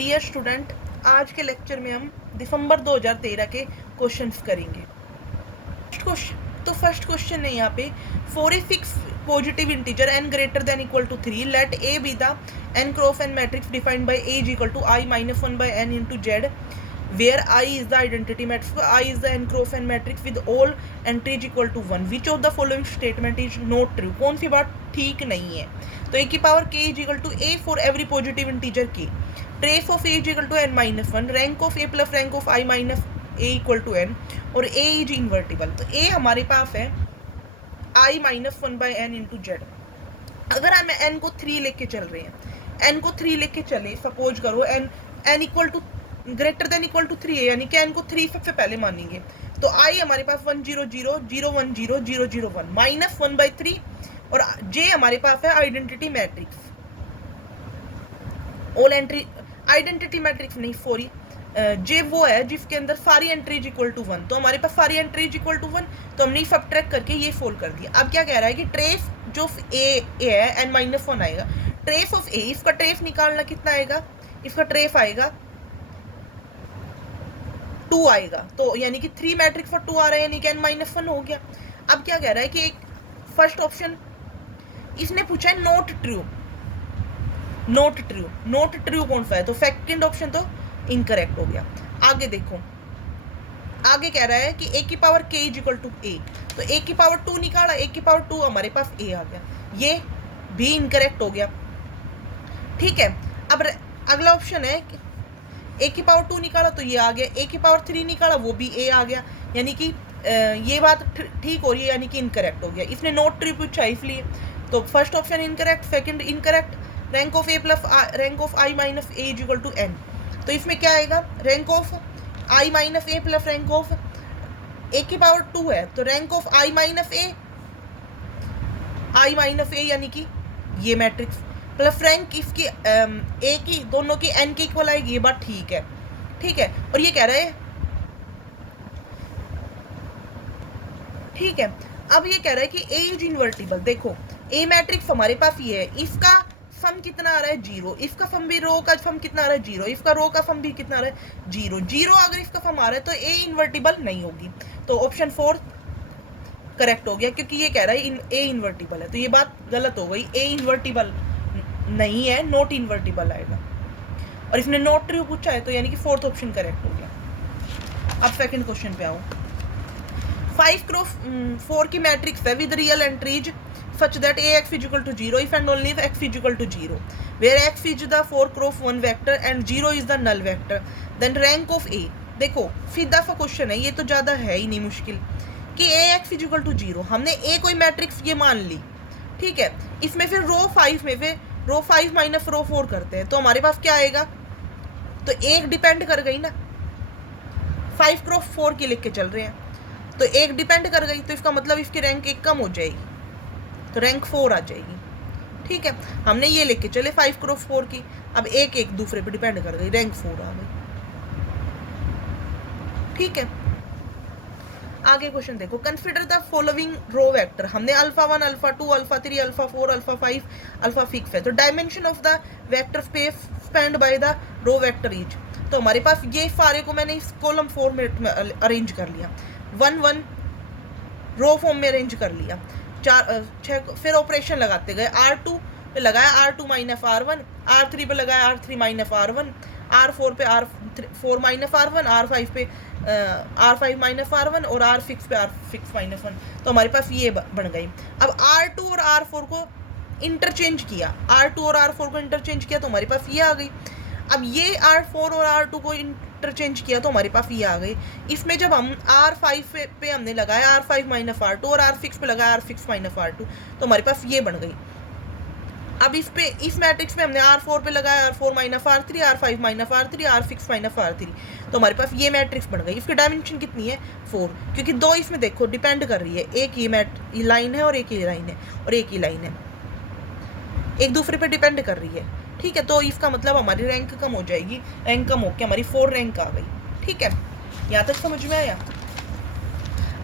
Dear student, आज के lecture में हम दिसंबर 2013 के क्वेश्चंस करेंगे। फर्स्ट क्वेश्चन है यहाँ पे, for a fix positive integer n greater than equal to 3 let a be the n cross n matrix defined by a is equal to i minus 1 by n into Z where I is the identity matrix, I is the n cross n matrix with all entries equal to 1. Which of the following statement is not true? कौन सी बात ठीक नहीं है? तो a की power k is equal to a for every positive integer k. Trace of a is equal to n minus 1. Rank of a plus rank of I minus a equal to n. और a is invertible. तो a हमारे पास है I minus 1 by n into z. अगर हम n को 3 लेके चल रहे हैं, n को 3 लेके चले, सपोज करो n equal to greater than equal to 3 है, यानी कि n को 3 सबसे पहले मानेंगे, तो i हमारे पास 1 0 0 0 1 0 0 0 1 माइनस 1 बाई 3 और j हमारे पास है identity matrix, all entry identity matrix नहीं सॉरी, j वो है जिसके अंदर सारी एंट्रीज इक्वल टू 1, तो हमारे पास सारी एंट्रीज इक्वल टू 1, तो हमने सब्ट्रैक्ट करके ये सोल्व कर दिया। अब क्या कह रहा है कि ट्रेस जो a है n माइनस 1 आएगा, ट्रेस ऑफ a, इसका ट्रेस निकालना कितना आएगा, इसका ट्रेस आएगा 2 आएगा, तो यानी कि 3 मैट्रिक्स पर 2 आ रहा है, यानी कि n माइनस 1 हो गया। अब क्या कह रहा है कि एक फर्स्ट ऑप्शन इसने पूछा है not true, not true, not true कौन सा है, तो सेकंड ऑप्शन तो इनकरेक्ट हो गया। आगे देखो, आगे कह रहा है कि a की power k is equal to a, तो a की पावर 2 निकाला, a की पावर 2 हमारे पास a आ गया, ये भी इनकरेक्ट हो गया। ठीक है, अब अगला ऑप्शन है a की पावर 2 निकाला तो ये आ गया, a की पावर 3 निकाला वो भी a आ गया, यानी कि ये बात ठीक हो रही है, यानी कि इनकरेक्ट हो गया। इसने नॉट ट्रू पूछा इसलिए, तो first option incorrect, second incorrect. Rank of a plus rank of i minus a is equal to n, तो इसमें क्या आएगा, rank of i minus a plus rank of a की पावर 2 है, तो rank of i minus a यानी कि ये मैट्रिक्स प्लस रैंक इसकी a की, दोनों की n के इक्वल आएगी, ये बात ठीक है। ठीक है, और ये कह रहा है, ठीक है, अब ये कह रहा है कि a इज इनवर्टिबल। देखो a मैट्रिक्स हमारे पास ये है, इसका सम कितना आ रहा है 0, इसका सम भी रो का सम कितना आ रहा है 0, इसका रो का सम भी कितना आ रहा है 0 0, अगर इसका सम आ रहा है तो a इनवर्टिबल नहीं होगी, तो ऑप्शन 4 करेक्ट हो गया, क्योंकि ये कह रहा है a इनवर्टिबल है, तो ये बात गलत हो गई, a इनवर्टिबल नहीं है, नॉट इनवर्टिबल आएगा, और इसने नॉट ट्रू पूछा है, तो यानी कि फोर्थ ऑप्शन करेक्ट हो गया। अब सेकंड क्वेश्चन पे आओ। 5 क्रॉस 4 की मैट्रिक्स है with real entries such that ax is equal to 0 if and only if x is equal to 0 where x is the 4 cross 1 vector and 0 is the null vector then rank of a। देखो सीधा सा question है, ये तो ज़्यादा है ही नहीं मुश्किल, कि ax is equal to 0, हमने a कोई मैट्रिक्स ये मान ली, ठीक है, इसमें फिर रो 5 में फिर रो 5 माइनस रो 4 करते हैं, तो हमारे पास क्या आएगा, तो एक डिपेंड कर गई ना, 5 क्रॉस 4 की लिख के चल रहे हैं, तो एक डिपेंड कर गई, तो इसका मतलब इसकी रैंक एक कम हो जाएगी, तो रैंक 4 आ जाएगी। ठीक है, हमने ये लेके चले 5 क्रॉस 4 की, अब एक एक दूसरे पे डिपेंड कर गई, रैंक 4 आ गई। ठीक है, आगे क्वेश्चन देखो, consider the following row vector, हमने alpha 1 alpha 2 alpha 3 alpha 4 alpha 5 alpha 6 है, तो dimension of the vector space spanned by the row vector is, तो हमारे पास ये सारे को मैंने इस कॉलम फॉर्मेट में अरेंज कर लिया, 1 1 रो फॉर्म में अरेंज कर लिया, 6 फिर ऑपरेशन लगाते गए, R2 पे लगाया R2 माइनस R1, R3 पे लगाया R3 माइनस R1, R4 पे R4 माइनस R1, R5 पे R5 माइनस R1 और R6 पे R6 माइनस 1, तो हमारे पास ये बन गई। अब R2 और R4 को इंटरचेंज किया, R2 और R4 को इंटरचेंज किया, तो हमारे पास ये आ गई। अब ये R4 और R2 को इंटरचेंज किया, तो हमारे पास ये आ गई। इसमें जब हम R5 पे हमने लगाया R5 माइनस R2 और R6 पे लगाया R6 माइनस R2, तो हमारे पास ये बन गई। अब इस मैट्रिक्स में हमने R4 पे लगाया R4 minus R3, R5 minus R3, R6 minus R3, तो हमारे पास ये मैट्रिक्स बन गई। इसकी डायमेंशन कितनी है 4, क्योंकि दो इसमें देखो डिपेंड कर रही है, एक ये लाइन है और एक ये लाइन है और एक ही लाइन है, एक दूसरे पे डिपेंड कर रही है। ठीक है, तो इसका मतलब हमारी रैंक कम हो जाएगी, रैंक कम होकर हमारी 4 रैंक आ गई। ठीक है, यहाँ तक समझ में आया।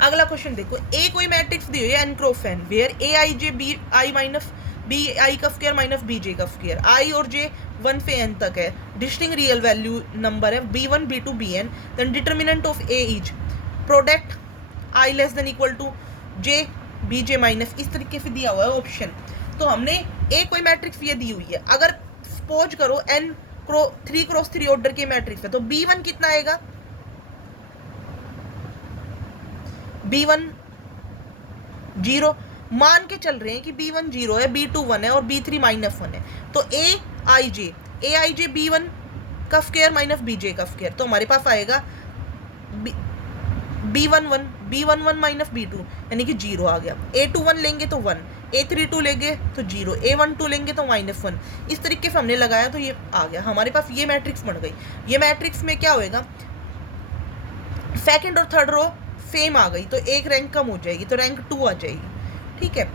अगला क्वेश्चन देखो, ए कोई मैट्रिक्स दी हुई है n cross n where a i j b i minus B I का स्क्वायर माइनस बी जे का स्क्वायर, आई और जे 1 से n तक है, डिस्टिंग रियल वैल्यू नंबर है b1 b2 bn, then determinant of a is product i less than equal to j bj minus, इस तरीके से दिया हुआ है ऑप्शन। तो हमने ए कोई मैट्रिक्स ये दी हुई है, अगर सपोज करो n 3x3 ऑर्डर के मैट्रिक्स है तो b1 कितना आएगा, b1 0, मान के चल रहे हैं कि b1 0 है, b2 1 है और b3 -1 है, तो aij b1 का स्क्वायर माइनस bj का स्क्वायर, तो हमारे पास आएगा b11 माइनस b2 यानी कि 0 आ गया। a21 लेंगे तो 1, a32 लेंगे तो 0, a12 लेंगे तो -1, इस तरीके से हमने लगाया तो ये आ गया हमारे पास, ये मैट्रिक्स बन गई। ये मैट्रिक्स में क्या होएगा, सेकंड और थर्ड रो सेम आ गई तो एक रैंक कम हो जाएगी, तो रैंक 2 आ जाएगी। ठीक है,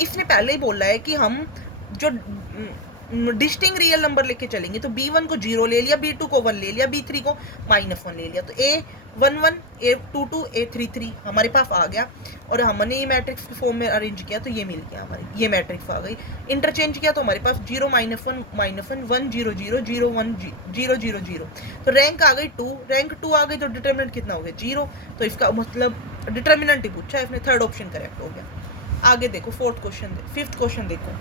इसने पहले ही बोला है कि हम जो डिस्टिंग रियल नंबर लेके चलेंगे, तो b1 को 0 ले लिया, b2 को 1 ले लिया, b3 को -1 ले लिया, तो a11 a22 a33 हमारे पास आ गया। और हमने ये मैट्रिक्स के फॉर्म में अरेंज किया तो ये मिल गया, हमारी ये मैट्रिक्स आ गई। इंटरचेंज किया तो हमारे पास 0 -1 -1 1 0 0 0 1 0 0 0, तो रैंक आ गई 2, रैंक 2 आ गई तो डिटर्मिनेंट कितना हो गया 0, तो इसका मतलब डिटर्मिनेंट ही पूछा है इसने, थर्ड ऑप्शन करेक्ट हो गया। आगे देखो फिफ्थ क्वेश्चन देखो,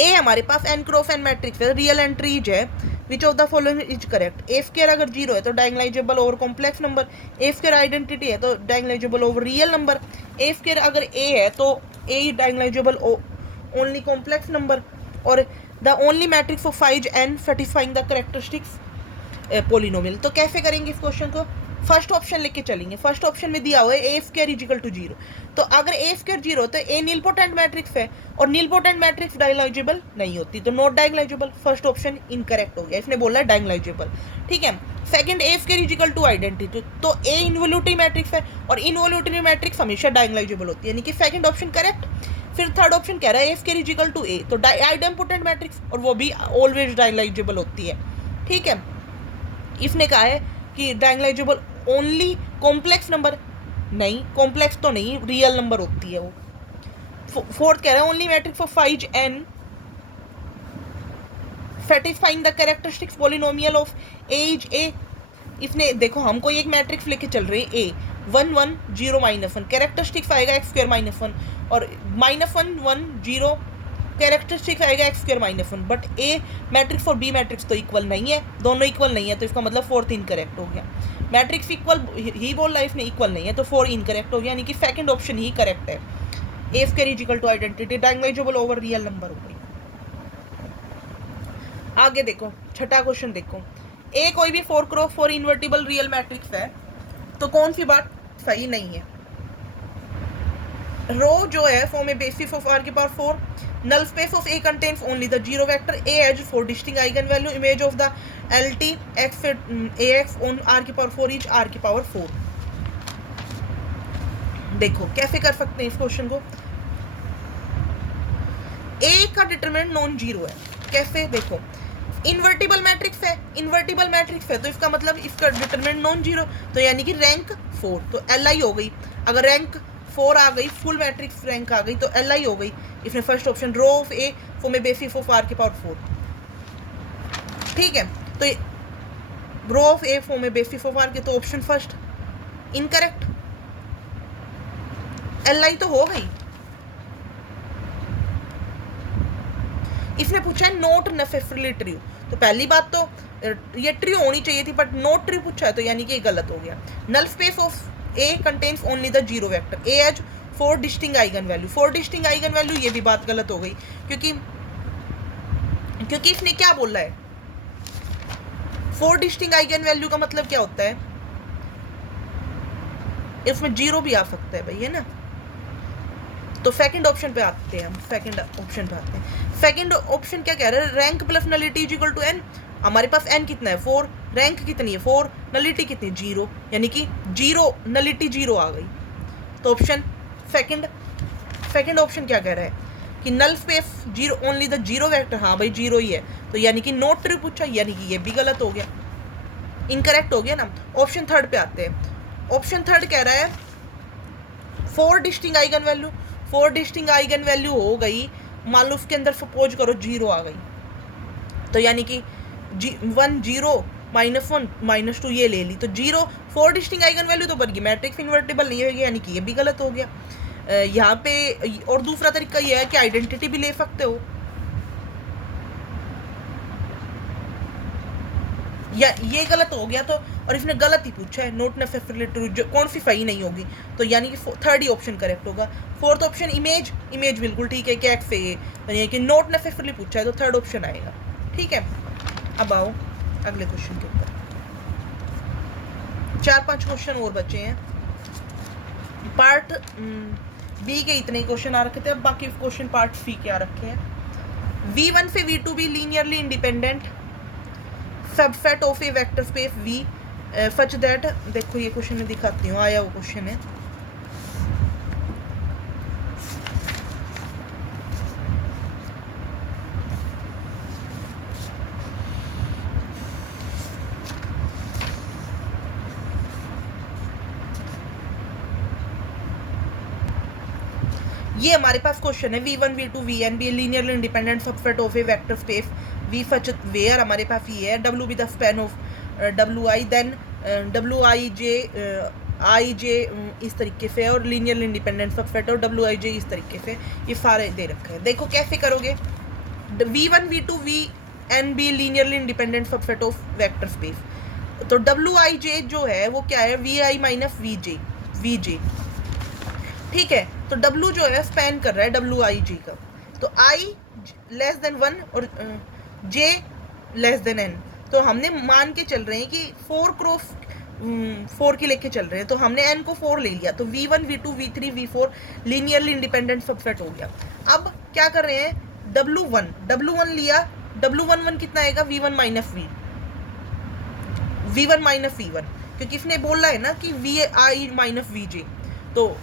ए हमारे पास n क्रॉस n मैट्रिक्स है, रियल एंट्रीज है, which of the following is correct, A square अगर 0 है तो डायगोनलाइजेबल ओवर कॉम्प्लेक्स नंबर, ए स्क्वायर आइडेंटिटी है तो डायगोनलाइजेबल ओवर रियल नंबर, ए स्क्वायर अगर ए है तो ए डायगोनलाइजेबल ओनली कॉम्प्लेक्स नंबर, और the only matrix of 5n satisfying the characteristics polynomial. तो कैसे करेंगे इस क्वेश्चन को, फर्स्ट ऑप्शन लेके चलेंगे। फर्स्ट ऑप्शन में दिया हुआ है ए स्क्वायर इजिकल टू 0, तो अगर ए स्क्वायर 0 तो ए नीलपोटेंट मैट्रिक्स है और नीलपोटेंट मैट्रिक्स डायगोनलाइजेबल नहीं होती, तो not diagonalizable, first option incorrect हो गया, इसने बोला है डायगोनलाइजेबल। ठीक है, second A square is equal to identity, तो ए इनवॉल्यूटरी मैट्रिक्स है और इनवॉल्यूटरी मैट्रिक्स हमेशा डायगोनलाइजेबल होती है, यानी कि सेकंड ऑप्शन करेक्ट। फिर थर्ड ऑप्शन कह रहा है ए स्क्वायर इजिकल टू ए, तो आइडेंपोटेंट मैट्रिक्स और वो भी ऑलवेज डायगोनलाइजेबल होती है। ठीक है, इसने कहा है कि डायगोनलाइजेबल ओनली कॉम्प्लेक्स नंबर, नहीं कॉम्प्लेक्स तो नहीं, रियल नंबर होती है वो। फोर्थ कह रहा है only matrix of 5n satisfying the characteristics polynomial of A is a. इसने देखो हम कोई एक मैट्रिक्स लेके चल रहे हैं, ए 1 1 0 -1, कैरेक्टरिस्टिक्स आएगा x स्क्वायर -1 और -1 1 0 कैरेक्टरिस्टिक्स आएगा x square -1, but A matrix और बी मैट्रिक्स तो इक्वल नहीं है, दोनों इक्वल नहीं है, तो इसका मतलब फोर्थ इनकरेक्ट हो गया। मैट्रिक्स इक्वल ही बोल रहा है, इसने इक्वल नहीं है, तो 4 इनकरेक्ट हो गया, यानी कि सेकंड ऑप्शन ही करेक्ट है, A square is equal to identity diagonalisable over real number हो गई। आगे देखो छठा क्वेश्चन देखो, ए कोई भी 4x4 इन्वर्टिबल रियल मैट्रिक्स है, तो कौन सी बात सही नहीं है, रो जो है form a basis of r की power 4, null space of A contains only the zero vector A has 4 distinct eigenvalue, image of the LT x AX on r की पावर 4 each r की पावर 4। देखो कैसे कर सकते हैं इस question को, A का डिटरमिनेंट नॉन जीरो है, कैसे देखो इन्वर्टिबल मैट्रिक्स है तो इसका मतलब इसका डिटरमिनेंट नॉन जीरो, तो यानी कि रैंक 4, तो LI हो गई, अगर रैंक 4 आ गई, फुल मैट्रिक्स रैंक आ गई तो LI हो गई। इसमें first option row of A form a basis of r की पावर 4। ठीक है, तो row of A form a basis of r के, तो ऑप्शन फर्स्ट इनकरेक्ट, LI तो हो गई। इसने पूछा है नॉट नेसेसरीली ट्रू, तो पहली बात तो ये ट्रू होनी चाहिए थी, बट नॉट ट्रू पूछा है तो यानी कि गलत हो गया। Null space of A contains only the zero vector, A has 4 distinct eigenvalue, 4 distinct eigenvalue, ये भी बात गलत हो गई, क्योंकि इसने क्या बोला है, 4 distinct eigenvalue का मतलब क्या होता है, इसमें जीरो भी आ सकता है भाई, है ना। तो सेकंड ऑप्शन पे आते हैं हम, सेकंड ऑप्शन क्या कह रहा है, rank plus nullity is equal to n, हमारे पास n कितना है 4, रैंक कितनी है 4, नलिटी कितनी 0, यानी कि 0 नलिटी 0 आ गई, तो ऑप्शन सेकंड ऑप्शन क्या कह रहा है कि null space 0 only the 0 vector, हाँ भाई 0 ही है, तो यानी कि नॉट ट्रू पूछा, यानी कि ये भी गलत हो गया, इनकरेक्ट हो गया ना। ऑप्शन थर्ड पे आते हैं, ऑप्शन थर्ड कह रहा है 4 distinct eigen value, 4 distinct eigen value हो गई, मान लो उसके अंदर सपोज करो 0 आ गई, तो यानी कि 1 0 -1 -2 ये ले ली, तो 0 4 डिस्टिंग आइगन वैल्यू तो बन गई, मैट्रिक्स इन्वर्टिबल नहीं होगी, यानी कि ये भी गलत हो गया। यहाँ पे और दूसरा तरीका ये है कि आइडेंटिटी भी ले सकते हो, या ये गलत हो गया तो, और इसने गलत ही पूछा है, नोट नेसेसरली ट्रू, कौन सी सही नहीं होगी, तो यानी कि थर्ड ही ऑप्शन करेक्ट होगा। फोर्थ ऑप्शन इमेज, इमेज बिल्कुल ठीक है, क्या से यानी कि नोट नेसेसरली पूछा है तो थर्ड ऑप्शन आएगा, ठीक है। अब आओ अगले क्वेश्चन के ऊपर, 4-5 क्वेश्चन और बचे हैं। पार्ट बी के इतने क्वेश्चन आ रखे थे, अब बाकी क्वेश्चन पार्ट सी के आ रखे हैं। V1 से V2 भी linearly independent subset of A vector space V such that, देखो ये क्वेश्चन में दिखाती हूँ, आया वो क्वेश्चन है। ये हमारे पास क्वेश्चन है, V1 V2 Vn be a linearly independent subset of a vector space V such where हमारे पास ये है W with the span of Wi, then Wij Ij इस तरीके से, और लीनियरली इंडिपेंडेंट सबसेट और Wij इस तरीके से, ये सारे दे रखे हैं। देखो कैसे करोगे, V1 V2 Vn be linearly independent subset of vector space, तो Wij जो है वो क्या है, Vi माइनस Vj, ठीक है। तो W जो है स्पैन कर रहा है Wij का, तो I लेस देन 1 और J लेस देन n, तो हमने मान के चल रहे हैं कि 4 क्रॉस 4 की लेके चल रहे हैं, तो हमने n को 4 ले लिया, तो V1 V2 V3 V4 linearly independent subset हो गया। अब क्या कर रहे हैं, W1 लिया, W11 कितना आएगा, V1 माइनस V1, क्योंकि इसने बोला है ना कि Vi माइनस Vj, तो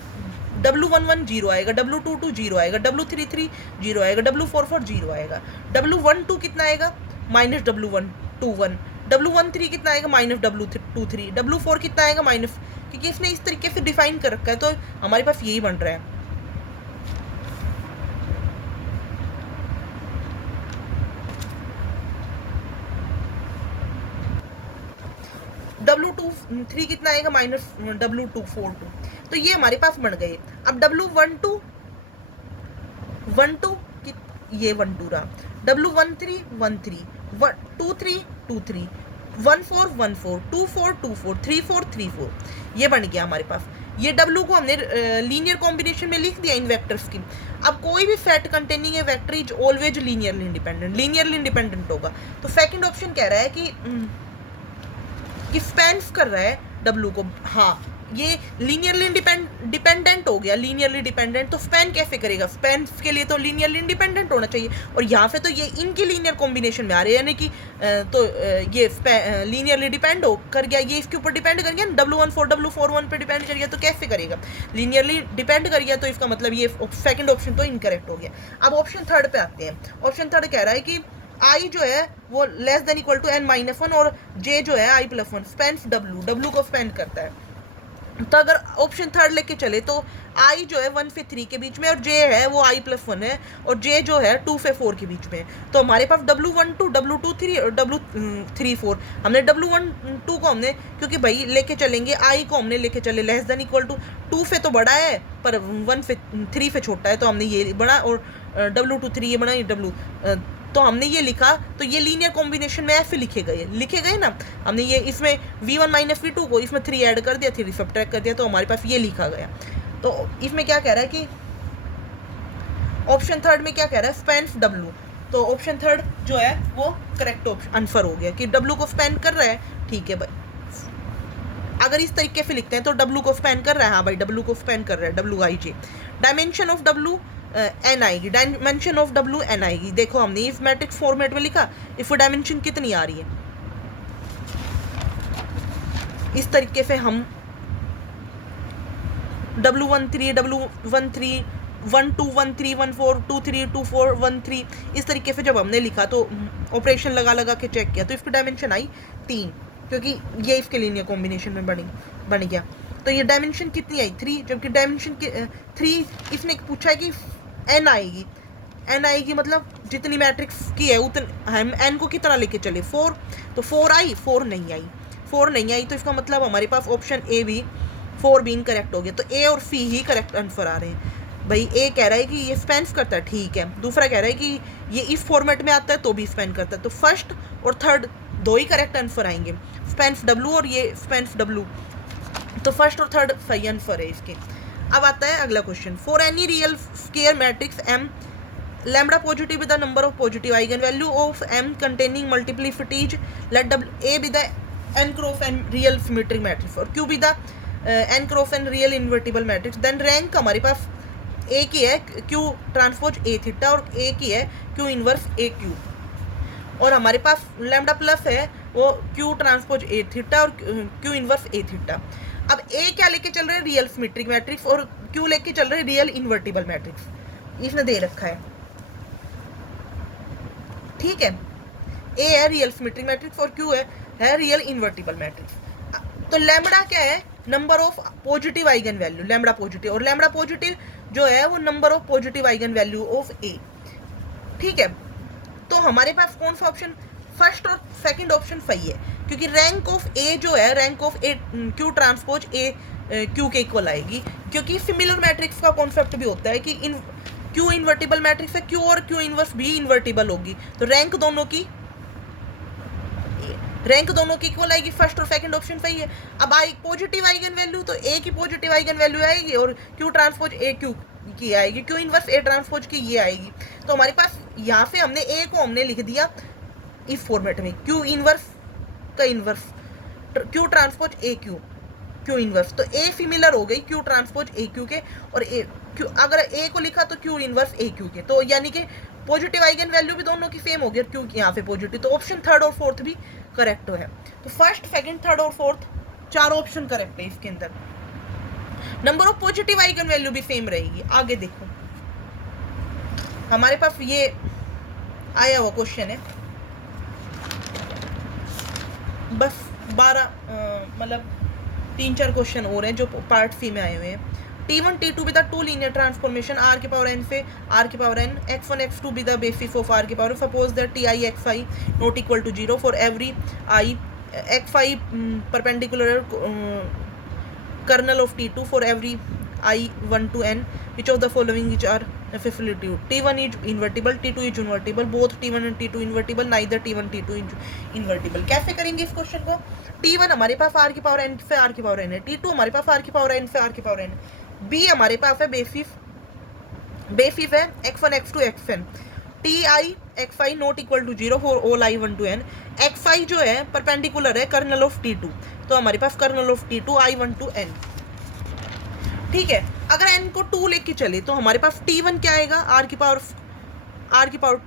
W11 0 आएगा, W22 0 आएगा, W33 0 आएगा, W44 0 आएगा, W12 कितना आएगा, माइनस W21, W13 कितना आएगा, माइनस W23, W4 कितना आएगा, माइनस, क्योंकि इसने इस तरीके से डिफाइन कर रखा है, तो हमारे पास यही बन रहा है। W23 कितना आएगा, माइनस W242, तो ये हमारे पास बन गए। अब W12 ये 12 रहा, W13 13, 23 23, 14 14, 24 24, 34 34, ये बन गया हमारे पास। ये W को हमने लीनियर कॉम्बिनेशन में लिख दिया इन वेक्टर्स की। अब कोई भी set containing A vector is always linearly independent होगा, तो सेकंड ऑप्शन कह रहा है कि स्पैन कर रहा है W को, हाँ ये लीनियरली डिपेंडेंट हो गया, लीनियरली डिपेंडेंट, तो स्पैन कैसे करेगा, स्पैन के लिए तो लीनियरली इंडिपेंडेंट होना चाहिए, और यहाँ पे तो ये इनकी लीनियर कॉम्बिनेशन में आ रहे हैं, यानी कि तो ये लीनियरली डिपेंड हो कर गया, ये इसके ऊपर डिपेंड कर गया, W41 पे डिपेंड कर गया, तो कैसे करेगा, लीनियरली डिपेंड कर गया, तो इसका मतलब ये सेकंड ऑप्शन तो इनकरेक्ट हो गया। अब ऑप्शन थर्ड पे आते हैं। ऑप्शन थर्ड कह रहा है कि I जो है वो less than equal to n-1 और J जो है I+1 स्पैन W को स्पैन करता है, तो अगर ऑप्शन थर्ड लेके चले तो I जो है 1 से 3 के बीच में, और J है वो I+1 है, और J जो है 2 से 4 के बीच में, तो हमारे पास W12 W23 और W34, हमने W12 को हमने, क्योंकि भाई लेके चलेंगे I को हमने लेके चले लेस देन इक्वल टू 2 से तो बड़ा है पर 1 से 3 से छोटा है, तो हमने ये बड़ा, और W23 ये बड़ा, W तो हमने ये लिखा, तो ये लीनियर कॉम्बिनेशन में ऐसे लिखे गए ना, हमने ये इसमें V1 माइनस V2 को इसमें 3 ऐड कर दिया, 3 सब्ट्रैक्ट कर दिया, तो हमारे पास ये लिखा गया। तो इसमें क्या कह रहा है कि ऑप्शन थर्ड में क्या कह रहा है, स्पैन्स W, तो ऑप्शन थर्ड जो है वो करेक्ट आंसर हो गया कि W को स्पैन कर रहा है, ठीक है भाई। अगर इस तरीके से लिखते हैं तो W को स्पैन कर रहा है, हाँ भाई W को स्पैन कर रहा है, Wij, dimension of W n आएगी, डायमेंशन ऑफ W n आएगी। देखो हमने इस मैट्रिक्स फॉर्मेट में लिखा, इसको डायमेंशन कितनी आ रही है, इस तरीके से हम W13 W13 12 13 14 23 24 13 इस तरीके से जब हमने लिखा तो ऑपरेशन लगा के चेक किया, तो इसकी डायमेंशन आई 3, क्योंकि ये इसके लीनियर कॉम्बिनेशन में बन गया। तो तो ये डायमेंशन कितनी आई 3, जबकि डायमेंशन 3 इसने पूछा है कि n आएगी, n आएगी मतलब जितनी मैट्रिक्स की है उतनी हम n को कितना लेके चले 4, तो 4 आई, 4 नहीं आई, 4 नहीं आई, तो इसका मतलब हमारे पास ऑप्शन ए भी 4 भी इनकरेक्ट हो गया। तो ए और सी ही करेक्ट आंसर आ रहे हैं। भाई ए कह रहा है कि ये स्पेंस करता है, ठीक है। दूसरा कह रहा है कि ये इस फॉर्मेट में आता है तो भी स्पेन करता है, तो फर्स्ट और थर्ड दो ही करेक्ट आंसर आएंगे, स्पेंस डब्लू और ये स्पेंस डब्लू, तो फर्स्ट और थर्ड सही आंसर है इसके। अब आता है अगला question, for any real square matrix M lambda positive with the number of positive eigen value of M containing multiplicities, let W A be the n cross n real symmetric matrix और q be the n cross n real invertible matrix, then rank हमारे पास ए की है q transpose A theta और ए की है q inverse ए Q, और हमारे पास lambda plus है वो q ट्रांसपोज ए थीटा और q इनवर्स ए थीटा। अब ए क्या लेके चल रहे हैं, रियल सिमेट्रिक मैट्रिक्स, और q लेके चल रहे हैं रियल इन्वर्टिबल मैट्रिक्स, इसने दे रखा है, ठीक है। ए है रियल सिमेट्रिक मैट्रिक्स और q है रियल इन्वर्टिबल मैट्रिक्स। तो लैम्बडा क्या है, number of positive eigen value, lambda positive, और लैम्बडा पॉजिटिव जो है वो number of positive eigen value of A, ठीक है। तो हमारे पास कौन सा ऑप्शन, फर्स्ट और सेकंड ऑप्शन सही है, क्योंकि रैंक ऑफ ए जो है rank of A Q transpose A Q के इक्वल आएगी, क्योंकि सिमिलर मैट्रिक्स का कॉन्सेप्ट भी होता है कि क्यू इन्वर्टिबल मैट्रिक्स है, क्यू और क्यू इनवर्स भी इन्वर्टिबल होगी, तो रैंक दोनों की इक्वल आएगी, फर्स्ट और सेकंड ऑप्शन सही है। अब आई पॉजिटिव आइगन वैल्यू, तो ए की पॉजिटिव आइगन वैल्यू आएगी और क्यू ट्रांसपोज ए क्यू की आएगी, क्यू इनवर्स ए ट्रांसपोज की ये आएगी। तो हमारे पास यहाँ से हमने ए को हमने लिख दिया इस फॉर्मेट में, क्यू इनवर्स का inverse Q transpose A Q inverse, तो ए सिमिलर हो गई क्यू ट्रांसपोज ए क्यू के, और ए क्यू अगर ए को लिखा तो क्यू इनवर्स ए क्यू के, तो यानी कि पॉजिटिव आइगन वैल्यू भी दोनों की सेम हो गई, क्यों यहाँ पे पॉजिटिव, तो ऑप्शन थर्ड और फोर्थ भी करेक्ट है। तो फर्स्ट सेकंड थर्ड और फोर्थ चार ऑप्शन करेक्ट है इसके अंदर। Number of positive eigen value भी सेम रहेगी। आगे देखो हमारे पास ये आया हुआ क्वेश्चन है, बस 12 मतलब 3-4 क्वेश्चन और हैं जो पार्ट सी में आए हुए हैं। T1 T2 with the two linear transformation r के पावर n से r के power n, x1 x2 be the basis of r के power, suppose that ti xi not equal to 0 for every I xi perpendicular kernel of T2 for every I 1 to n, which of the following which are facilitated, T1 is invertible, T2 is invertible, both T1 and T2 invertible, neither T1 T2 is invertible। कैसे करेंगे इस question को, T1 हमारे पास r की power n से r की power n है, T2 हमारे पास r की पावर n से r की पावर n, B हमारे पास है बेसिस है x1 x2 xn, ti xi not equal to 0 for all I 1 to n, xi जो है परपेंडिकुलर है कर्नल ऑफ T2, तो हमारे पास colonel of T2 I 1 to n, ठीक है। अगर n को 2 लेके चले तो हमारे पास T1 क्या आएगा, r की पावर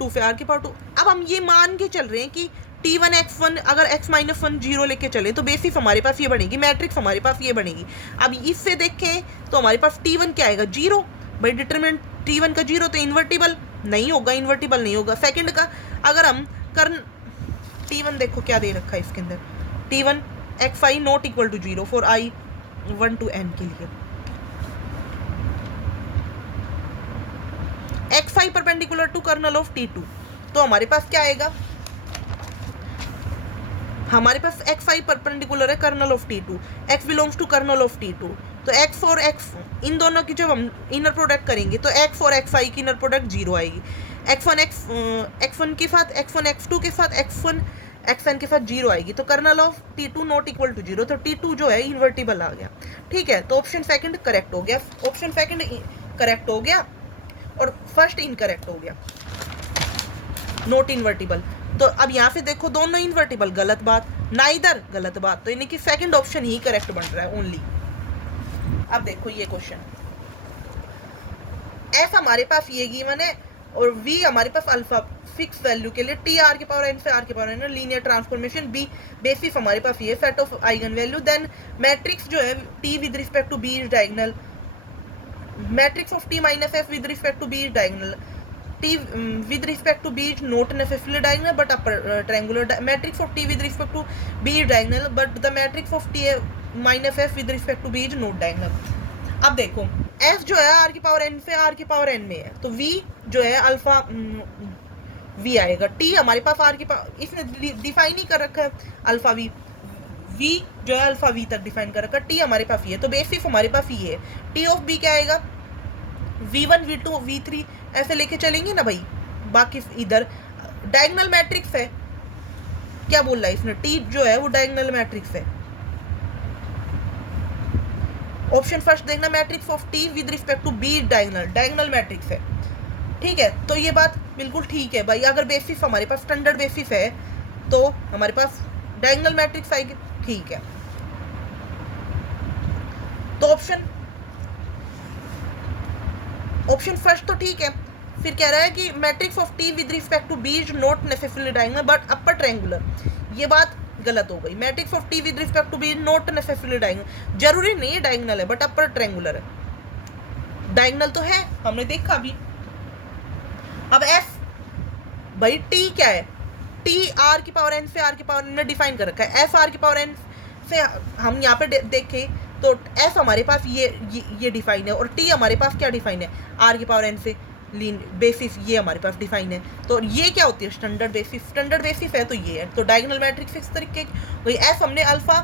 2 से r की पावर 2। अब हम ये मान के चल रहे हैं कि T1 x1 अगर x-1 0 लेके चले तो बेसिस हमारे पास ये बनेगी, मैट्रिक्स हमारे पास ये बनेगी। अब इससे देखें तो हमारे पास T1 क्या आएगा 0, भाई डिटरमिनेंट T1 का 0, तो इन्वर्टिबल नहीं होगा, इन्वर्टिबल नहीं होगा। सेकंड का अगर हम T1 देखो क्या दे रखा है इसके अंदर, T1 xi not equal to 0 for I 1 to n के लिए, xi perpendicular to kernel of T2, तो हमारे पास क्या आएगा, हमारे पास xi परपेंडिकुलर है kernel of T2, x belongs to kernel of T2, तो x और x इन दोनों की जब हम इनर प्रोडक्ट करेंगे तो x और xi की इनर प्रोडक्ट 0 आएगी, x1 के साथ x1 x2 के साथ x1 xn के साथ 0 आएगी, तो kernel of T2 not equal to 0, तो T2 जो है इन्वर्टिबल आ गया, ठीक है। तो ऑप्शन सेकंड करेक्ट हो गया, ऑप्शन सेकंड करेक्ट हो गया और फर्स्ट इनकरेक्ट हो गया, नॉट इन्वर्टिबल। तो अब यहाँ से देखो दोनों इन्वर्टिबल, गलत बात, नाइदर गलत बात, तो यानी कि सेकंड ऑप्शन ही करेक्ट बन रहा है ओनली। अब देखो ये क्वेश्चन, एफ हमारे पास ये गिवन है और वी हमारे पास अल्फा फिक्स वैल्यू के लिए टी आर के पावर एन से आर के power N linear transformation, B basis हमारे पास ये set of eigen value, then matrix जो है T with respect to B is diagonal, matrix of T minus F with respect to B is diagonal, T with respect to B is not necessarily diagonal but upper triangular. Matrix of T with respect to B is diagonal but the matrix of T minus F with respect to B is not diagonal. अब देखो F जो है R की power n से R की power n में है, तो V जो है अल्फा V आएगा. T हमारे पास R की पावर, इसने डिफाइन ही कर रखा है अल्फा V. V जो है अल्फा V तक डिफाइन कर रखा है. T हमारे पास ये है, तो बेसिस हमारे पास ये है. T ऑफ B क्या आएगा? V1 V2 V3 ऐसे लेके चलेंगे ना भाई. बाकी इधर डायगोनल मैट्रिक्स है. क्या बोल रहा है इसने? T जो है वो डायगोनल मैट्रिक्स है. ऑप्शन फर्स्ट देखना, matrix of T with respect to B diagonal matrix है. ठीक है, तो ये बात बिल्कुल ठीक है भाई. अगर बेसिस हमारे पास स्टैंडर्ड बेसिस है तो हमारे पास डायगोनल मैट्रिक्स आएगी. ठीक है, तो ऑप्शन फर्स्ट तो ठीक है. फिर कह रहा है कि matrix of T with respect to B is not necessarily diagonal but upper triangular. ये बात गलत हो गई. Matrix of T with respect to B is not necessarily diagonal. जरूरी नहीं है डायगोनल है बट अपर ट्रायंगुलर है. डायगोनल तो है, हमने देखा अभी. अब F भाई T क्या है? T R की पावर n से R की पावर n में डिफाइन कर रखा है. F R की पावर n से हम यहाँ पे देखें तो F हमारे पास ये डिफाइन है और T हमारे पास क्या डिफाइन है? R की पावर n से बेसिस ये हमारे पास डिफाइन है. तो ये क्या होती है? Standard basis. स्टैंडर्ड बेसिस है तो ये है. तो डायगोनल मैट्रिक्स इस तरीके की. वही F हमने अल्फा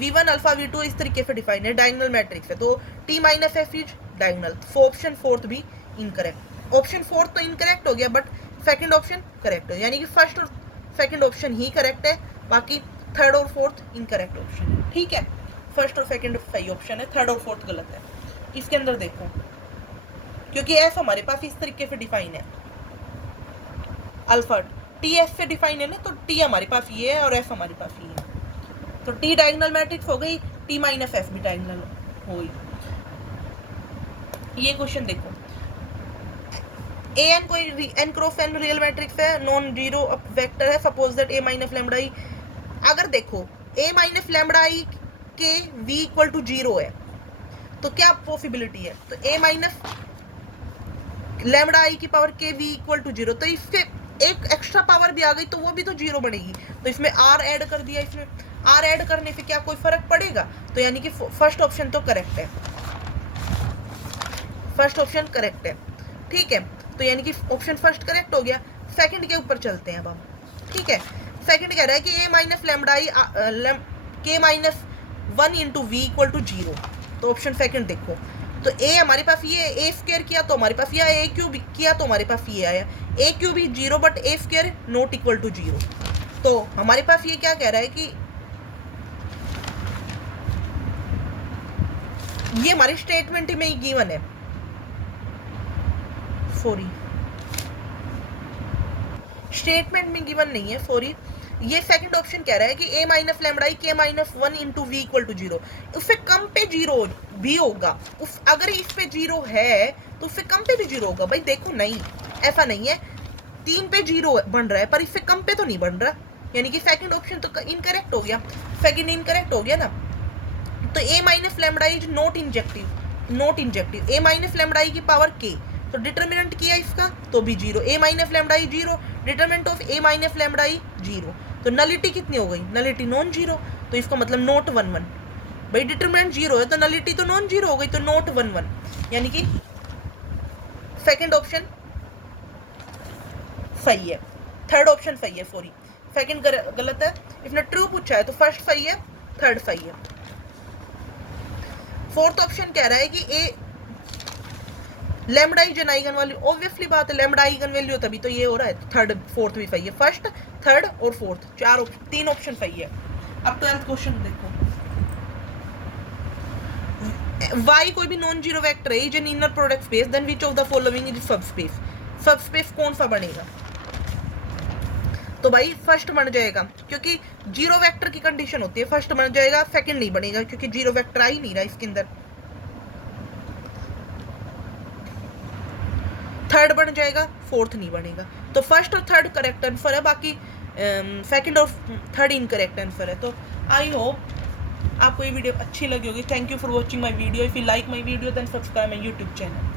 V1 अल्फा V2 इस तरीके से डिफाइन है. डायगोनल मैट्रिक्स है तो T minus F is diagonal. Option fourth भी इनकरेक्ट. ऑप्शन फोर्थ तो इनकरेक्ट हो गया बट सेकंड ऑप्शन करेक्ट है. यानी कि फर्स्ट और सेकंड ऑप्शन ही करेक्ट है, बाकी थर्ड और फोर्थ इनकरेक्ट ऑप्शन है. ठीक है, फर्स्ट और सेकंड सही ऑप्शन है, थर्ड और फोर्थ गलत है. इसके अंदर देखो, क्योंकि F हमारे पास इस तरीके से डिफाइन है. अल्फा T F से डिफाइन है ना, तो T हमारे पास ये है और F हमारे पास ये है. तो T डायगोनल मैट्रिक्स हो गई, T माइनस F भी डायगोनल हो गई. ये क्वेश्चन देखो, an कोई n cross n real matrix है, नॉन जीरो वेक्टर है. Suppose that a minus lambda i. अगर देखो a माइनस लैम्बडा i के v इक्वल टू 0 है तो क्या पॉसिबिलिटी है? तो a माइनस लैम्बडा i की पावर के v इक्वल टू 0, तो इससे एक एक्स्ट्रा पावर भी आ गई तो वो भी तो 0 बनेगी. तो इसमें r ऐड कर दिया. इसमें r ऐड करने से क्या कोई फर्क पड़ेगा? तो यानी कि फर्स्ट ऑप्शन तो करेक्ट है. फर्स्ट ऑप्शन करेक्ट है. ठीक है, तो यानी कि ऑप्शन फर्स्ट करेक्ट हो गया. सेकंड के ऊपर चलते हैं अब हम. ठीक है, सेकंड कह रहा है कि a minus lambda i k minus 1 into V equal to 0. तो ऑप्शन सेकंड देखो, तो a हमारे पास ये a स्क्वायर किया तो हमारे पास ये आया, a क्यूब किया तो हमारे पास ये आया. a cube is 0 but a square not equal to 0. तो हमारे पास ये क्या कह रहा है कि ये हमारी स्टेटमेंट में ही गिवन है. सॉरी, स्टेटमेंट में गिवन नहीं है, सॉरी. ये सेकंड ऑप्शन कह रहा है कि a minus lambda i k minus 1 into V equal to 0. उससे कम पे 0 भी होगा. अगर इस पे 0 है तो उससे कम पे भी 0 होगा. भाई देखो, नहीं ऐसा नहीं है. 3 पे 0 बन रहा है पर इससे कम पे तो नहीं बन रहा. यानी कि सेकंड ऑप्शन तो इनकरेक्ट हो गया. सेकंड इनकरेक्ट हो गया ना. तो a minus lambda i is not injective. a minus lambda i की पावर k, तो डिटर्मिनेंट किया इसका तो भी 0. a minus lambda i 0, determinant of a minus lambda i 0. तो नलिटी कितनी हो गई? Nullity non zero. तो इसका मतलब नॉट 1 1. भाई डिटर्मिनेंट 0 है तो नलिटी तो नॉन जीरो हो गई, तो नॉट 1 1. यानी कि सेकंड ऑप्शन सही है, थर्ड ऑप्शन सही है. सॉरी, सेकंड गलत है. इसने ट्रू पूछा है तो फर्स्ट सही है, थर्ड सही है. फोर्थ ऑप्शन कह रहा है कि a lambda eigen eigen value. Obviously बात है, लैम्बडा आइगन वैल्यू तभी तो ये हो रहा है. थर्ड फोर्थ भी सही है. फर्स्ट, थर्ड और फोर्थ, तीन ऑप्शन सही है. अब 12th क्वेश्चन देखो, y कोई भी नॉन जीरो वेक्टर है is an inner product space, then which of the following is subspace. Subspace कौन सा बनेगा? तो भाई फर्स्ट बन जाएगा, क्योंकि जीरो वेक्टर की कंडीशन होती है. फर्स्ट बन जाएगा, सेकंड नहीं बनेगा क्योंकि जीरो वेक्टर आ ही नहीं रहा इसके अंदर. थर्ड बन जाएगा, फोर्थ नहीं बनेगा. तो फर्स्ट और थर्ड करेक्ट आंसर है, बाकी सेकंड और थर्ड इनकरेक्ट आंसर है. तो आई होप आपको ये वीडियो अच्छी लगी होगी. Thank you for watching my video. If you like my video then subscribe my YouTube channel.